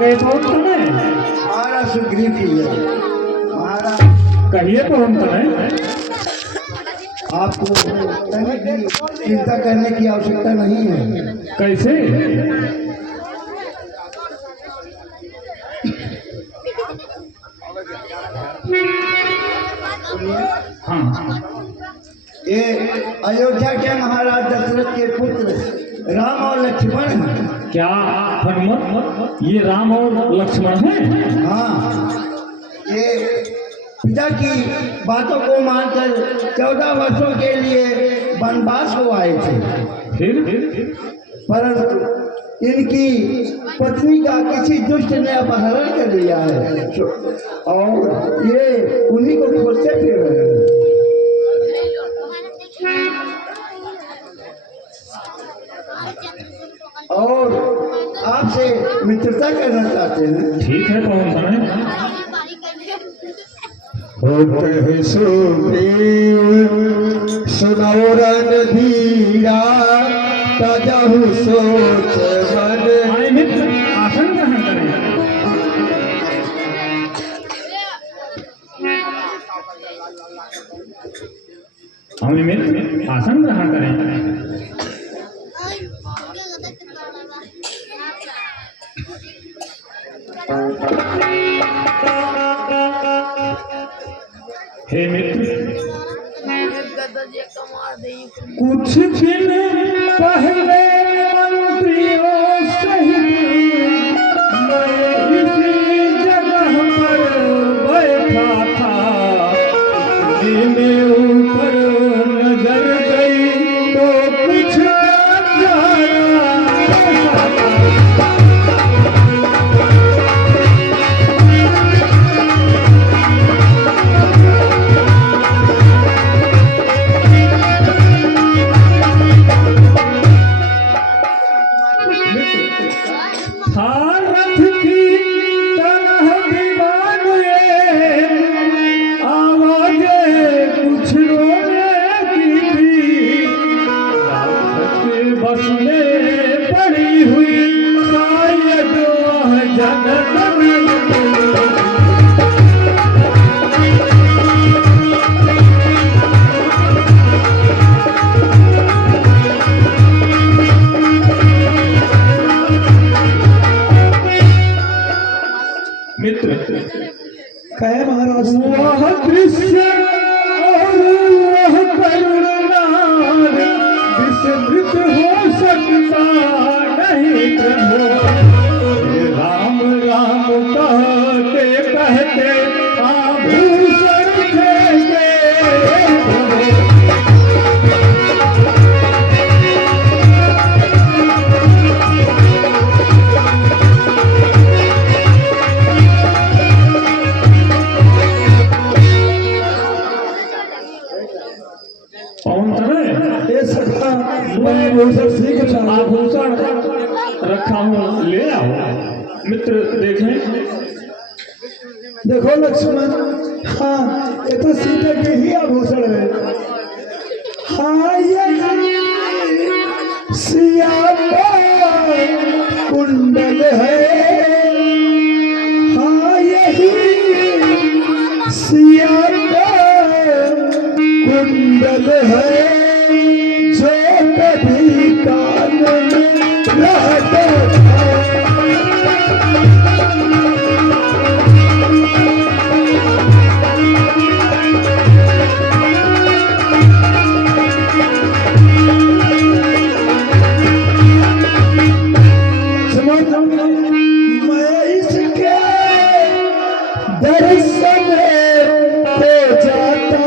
गए पवन तने हमारा सुग्रीव की है हमारा। कहिए पवन तने। आपको कहीं भी चिंता करने की आवश्यकता नहीं है। कैसे? हाँ, ये अयोध्या के महाराज दशरथ के पुत्र राम और लक्ष्मण हैं। क्या हनुमत ये राम और लक्ष्मण हैं? हाँ, ये पिता की बातों को मानकर 14 वर्षों के लिए वनवास को आए थे। फिर परंतु इनकी पत्नी का किसी दुष्ट ने अपहरण कर लिया है और ये उन्हीं को खोजते फिर रहे हैं। और आपसे मित्रता करना चाहते हैं। ठीक है पवन तने। होते सुग्रीव सुनाओ रणधीरा तजहु सोच मन। आए मित्र आसन ग्रहण करें। हमें मित्र आसन ग्रहण करें। हे मित्र, कुछ दिन पहले मंत्रियों सहित मैं इसी जगह पर बैठा था। मेरे ऊपर नजर गई तो कुछ कहे महाराज वह दृश्य और वह करुणा विस्मृत हो सकता नहीं प्रभु। राम राम कहते कहते आभूषण फेंके आभूषण रखा हूँ, ले आओ। मित्र देखें। देखो लक्ष्मण, हाँ ये तो सीता के ही आभूषण है। हाँ ये सिया का कुंडल है। हाँ यही सिया का कुंडल है जो कभी कान में रहता था। मैं इसके दर्शन हो जाता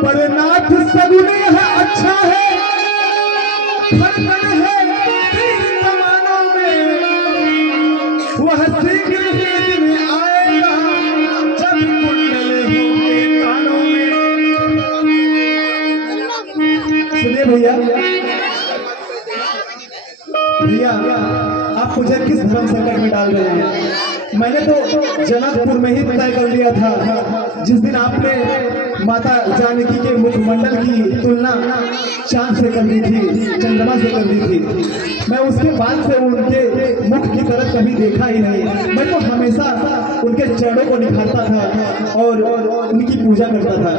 परनाथ सगुन है अच्छा है, खड़कन है तीन कमानों में, वह शीघ्र ही दिन आएगा जब कुंडल होंगे कानों में। सुनिए भैया, भैया आप मुझे किस धर्म संकट में डाल रहे हैं? मैंने तो जनकपुर में ही तय कर लिया था, जिस दिन आपने माता जानकी के मुखमंडल की तुलना चांद से कर दी थी, चंद्रमा से कर दी थी। मैं उसके बाद से उनके मुख की तरफ कभी देखा ही नहीं। मैं तो हमेशा उनके चरणों को निखारता था और उनकी पूजा करता था।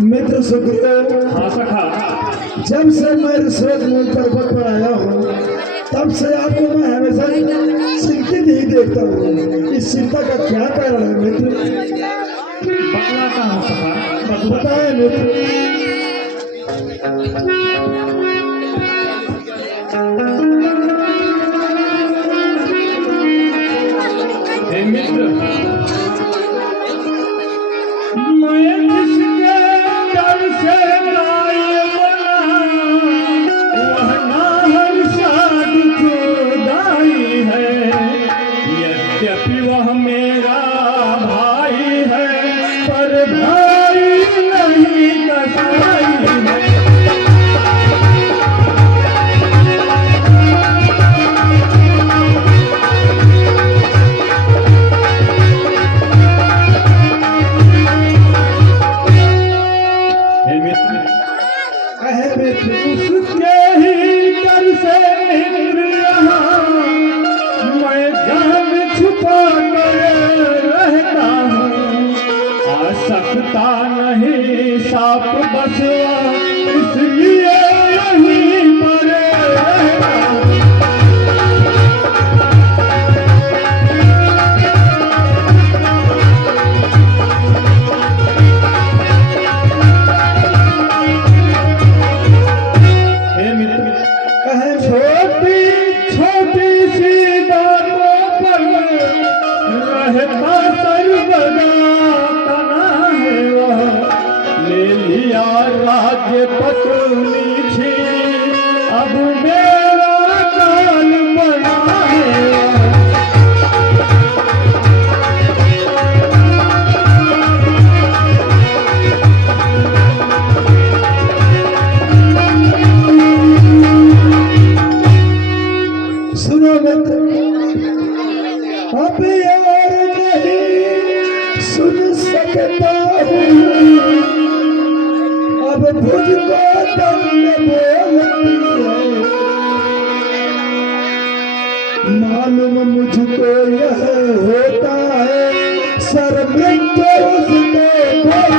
मित्र सुखदेव, हाँ सखा। जब से मैं ऋषभ मूल पर्वत पर आया हूँ तब से आपको मैं हमेशा चिंतित ही देखता हूँ। इस चिंता का क्या कारण है मित्र? बतलाता हूँ सखा, बताए मित्र। हे मित्र, मैं जिसके डर से गाय बना, वह नाहर साध खुदाई है। यद्यपि वह मेरा भाई है, पर भाई नहीं कसाई है। उसके ही डर से इंद्र यहाँ मैं जान छुपा कर रहता हूँ। आ सकता नहीं साप बसवा, इसलिए यहीं पर रहता हूँ। छोटी सी बातों पर रहता सर्वदा तना है वह। ले लिया राज्य पत्नी थी, अब मेरा काल बना है वह। सुनो मित्र, अब यार नहीं सुन सकता हूँ, अब मुझको दंड बोलती है। मालूम मुझको यह होता है, सर मृत्यु उसको बोलता है।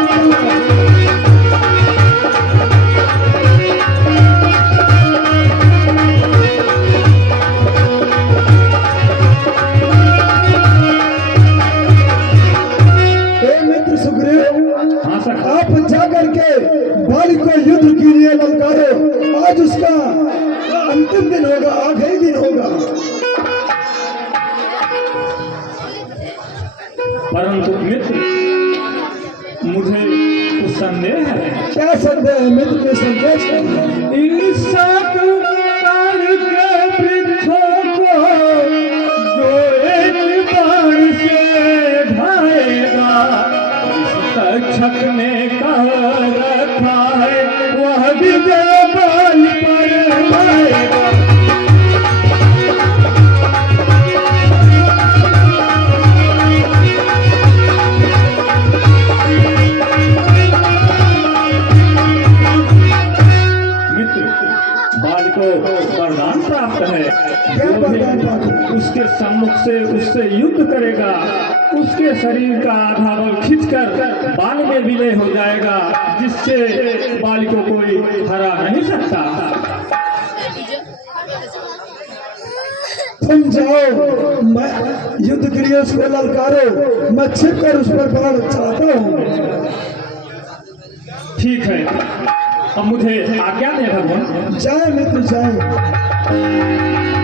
आप जाकर के बाली को युद्ध के लिए ललकारो। आज उसका अंतिम दिन होगा, आखिरी दिन होगा। परंतु मित्र, मुझे कुछ संदेह है। क्या संदेह है मित्र? में संदेश है। इन सात काल के वृक्षों को जो एक बार से ढाएगा, तक्षक ने कह रखा है वह विजय बल पर आएगा। से उससे युद्ध करेगा, उसके शरीर का आधा बल खींचकर बाल में विलय हो जाएगा, जिससे बाल को कोई हरा नहीं सकता। तुम जाओ, मैं युद्ध के लिए उसको ललकारो, मैं छिप कर उस पर बाण चलाता हूँ। ठीक है, अब मुझे आज्ञा दे भगवान। जाए मित्र जाए।